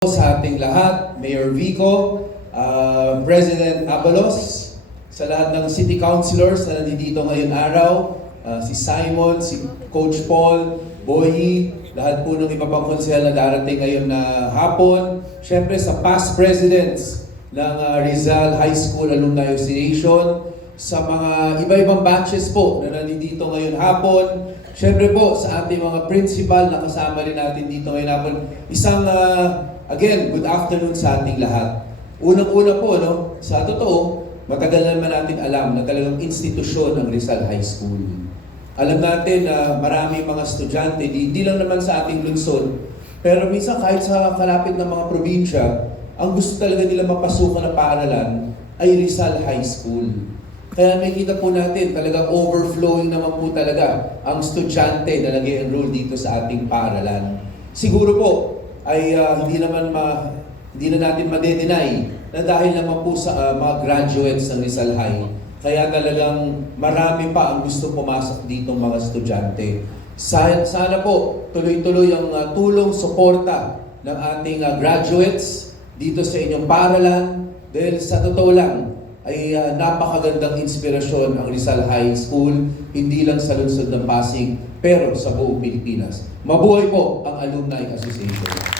Sa ating lahat, Mayor Vico, President Abalos, sa lahat ng City Councilors na nandito ngayon araw, si Simon, si Coach Paul, Boyi, lahat po ng iba pang konsehal na darating ngayon na hapon. Siyempre sa past presidents ng Rizal High School Alumni Association, sa mga iba-ibang batches po na nandito ngayon hapon. Siyempre po sa ating mga principal na kasama rin natin dito ngayon hapon. Isang again, good afternoon sa ating lahat. Unang-una po, sa totoo, matagal naman natin alam na talagang institusyon ang Rizal High School. Alam natin na marami mga estudyante, hindi lang naman sa ating lungsod, pero minsan kahit sa kalapit ng mga probinsya, ang gusto talaga nila mapasukan na paaralan ay Rizal High School. Kaya nakikita po natin, talagang overflowing naman po talaga ang estudyante na nag-enroll dito sa ating paaralan. Siguro po, ay hindi na natin ma-deny na dahil naman po sa mga graduates ng Rizal High, kaya talagang marami pa ang gusto pumasok dito mga estudyante. Sana po tuloy-tuloy ang tulong, suporta ng ating graduates dito sa inyong paaralan dahil sa totoo lang ay napakagandang inspirasyon ang Rizal High School, hindi lang sa lungsod ng Pasig, pero sa buong Pilipinas. Mabuhay po ang Alumni Association.